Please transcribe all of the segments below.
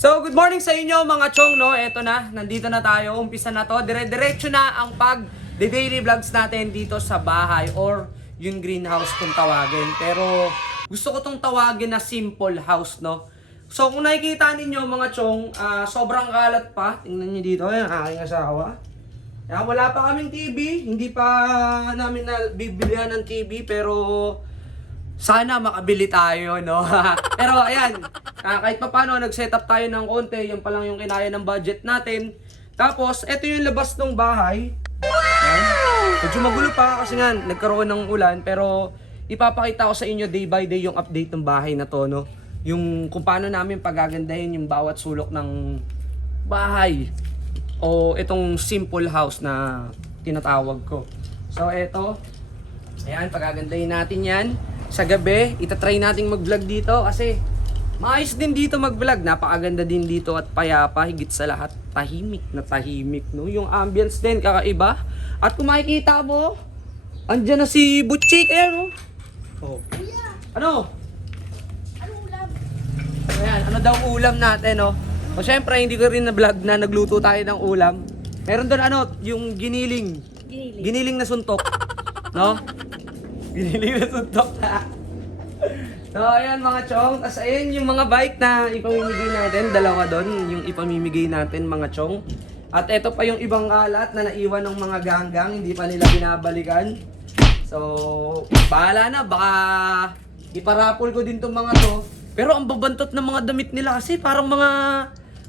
So, good morning sa inyo mga chong, no? Eto na, nandito na tayo, umpisa na to. Dire-diretso na ang daily vlogs natin dito sa bahay or yung greenhouse kung tawagin. Pero gusto ko tong tawagin na simple house, no? So, kung nakikita ninyo mga chong, sobrang kalat pa. Tingnan nyo dito, yan, aking asawa. Yan, wala pa kaming TV, hindi pa namin bibilihan ng TV, pero sana makabili tayo, no? Pero ayan, kahit pa paano, nag-setup tayo ng konti. Yan pa lang yung kinaya ng budget natin. Tapos, eto yung labas ng bahay. Ayan. Medyo magulo pa kasi nga, nagkaroon ng ulan. Pero, ipapakita ko sa inyo day by day yung update ng bahay na to, no? Yung kung paano namin pagagandahin yung bawat sulok ng bahay. O itong simple house na tinatawag ko. So, eto. Ayan, pagagandahin natin yan. Sa gabi, itatry nating mag-vlog dito kasi maayos din dito mag-vlog. Napakaganda din dito at payapa, higit sa lahat. Tahimik na tahimik, no? Yung ambience din, kakaiba. At kung makikita mo, andyan na si Butchik, ayan, no? Oh. Ano? Anong ulam? Ayan, ano daw ulam natin, no? O syempre, hindi ko rin na-vlog na nagluto tayo ng ulam. Meron doon, ano, yung giniling. Giniling na suntok. No? Giniling na suntok. So, ayan mga chong. Tapos, ayan yung mga bike na ipamimigay natin. Dalawa doon, yung ipamimigay natin mga chong. At eto pa yung ibang kalat na naiwan ng mga ganggang. Hindi pa nila binabalikan. So, bahala na. Baka iparapol ko din tong mga to. Pero ang babantot ng mga damit nila kasi parang mga...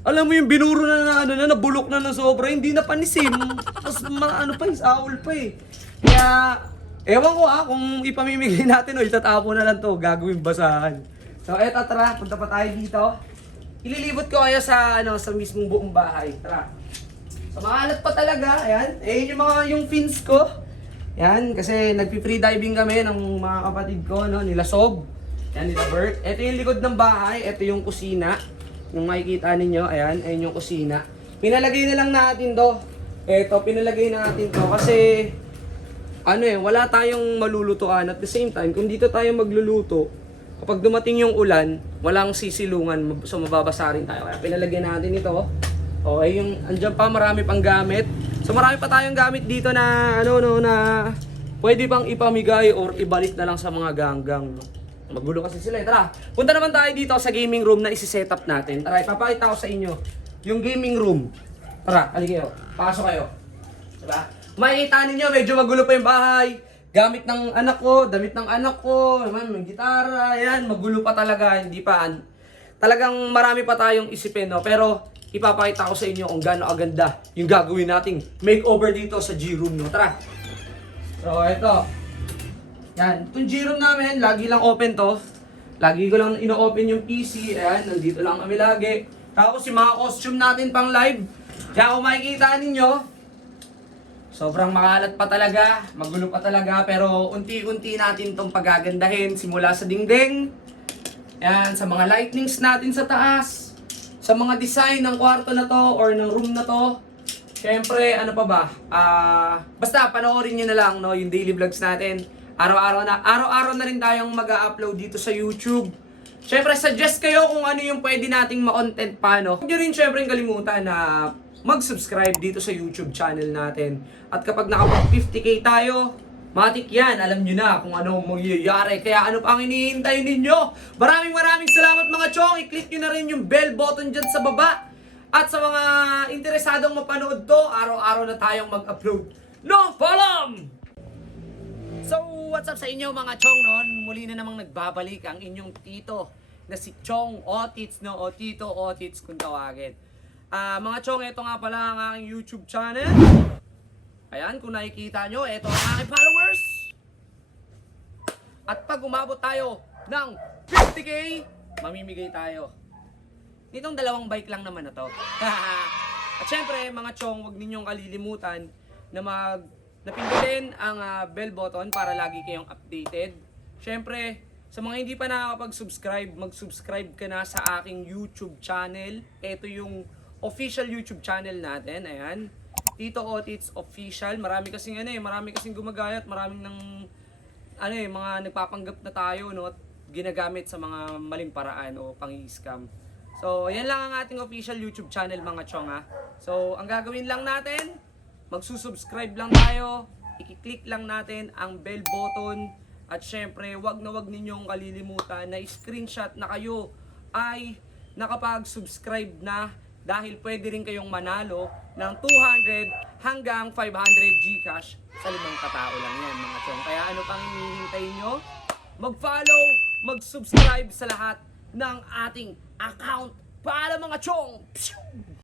Alam mo yung binuro na nabulok na sobra. Hindi na panisim. Tapos ano pa, isaul pa eh. Kaya... Ewan ko kung ipamimigay natin o itatapon na lang to, gagawin basahan. So eto, tara, punta pa tayo dito. Ililibot ko kaya sa mismong buong bahay. Tara. So maalat pa talaga, ayan. Yung yung fins ko. Ayan, kasi nagpi-free diving kami ng mga kapatid ko, no, nila Sob. Ayan, nila Bert. Ito yung likod ng bahay, ito yung kusina. Yung makikita ninyo, ayan yung kusina. Pinalagay na lang natin to. Pinalagay na natin to kasi... wala tayong malulutuan at the same time, kung dito tayo magluluto, kapag dumating yung ulan, walang sisilungan, so mababasa rin tayo. Kaya pinalagyan natin ito. Okay, andyan pa marami pang gamit. So marami pa tayong gamit dito na na pwede pang ipamigay or ibalik na lang sa mga ganggang. Magulo kasi sila. Tara, punta naman tayo dito sa gaming room na isi-setup natin. Tara, ipapakita ko sa inyo yung gaming room. Tara, halika kayo. Pasok kayo. Diba? Makikita ninyo, medyo magulo pa yung bahay. Gamit ng anak ko, damit ng anak ko, may gitara, yan, magulo pa talaga, hindi pa. Talagang marami pa tayong isipin, no? Pero ipapakita ko sa inyo kung gaano aganda yung gagawin nating makeover dito sa G-Room, no? Tara! So, ito. Yan, itong G-Room namin, lagi lang open to. Lagi ko lang ino-open yung PC, ayan, nandito lang kami lagi. Tapos yung mga costume natin pang live. Kaya kung makikita ninyo, sobrang makalat pa talaga, magulo pa talaga, pero unti-unti natin itong pagagandahin simula sa dingding, yan, sa mga lightnings natin sa taas, sa mga design ng kwarto na to or ng room na to. Siyempre, ano pa ba? Basta panoorin nyo na lang, no, yung daily vlogs natin. Araw-araw na rin tayong mag-upload dito sa YouTube. Siyempre, suggest kayo kung ano yung pwede nating ma-content pa, no. Huwag nyo rin siyempre kalimutan na mag-subscribe dito sa YouTube channel natin. At kapag nakapag 50k tayo, matik yan, alam nyo na kung ano mangyayari. Kaya ano pa ang hinihintay ninyo? Maraming salamat mga chong. I-click nyo na rin yung bell button dyan sa baba. At sa mga interesadong mapanood to, araw-araw na tayong mag-upload. No problem! So, what's up sa inyo mga chong noon? Muli na namang nagbabalik ang inyong tito na si Chong Otits, no? O Tito Otits kung tawagin. Mga chong, ito nga pala ang aking YouTube channel. Ayan, kung nakikita nyo, ito ang aking followers. At pag umabot tayo ng 50k, mamimigay tayo. Nitong dalawang bike lang naman na to. At syempre, mga chong, huwag ninyong kalilimutan na napindutin ang bell button para lagi kayong updated. Syempre, sa mga hindi pa nakakapag-subscribe, mag-subscribe ka na sa aking YouTube channel. Ito yung official YouTube channel natin, ayan. Tito Otits Official. Marami kasing gumagayat, maraming mga nagpapanggap na tayo, no, at ginagamit sa mga maling paraan o pang-i-scam. So, yan lang ang ating official YouTube channel mga chong ha. So, ang gagawin lang natin, magsusubscribe lang tayo, i-click lang natin ang bell button, at syempre, wag na wag ninyong kalilimutan na screenshot na kayo ay nakapag-subscribe na dahil pwede rin kayong manalo ng 200 hanggang 500 Gcash sa 5 katao lang yan mga chong. Kaya ano pang hinihintay nyo? Mag-follow, mag-subscribe sa lahat ng ating account para mga chong! Pshoo!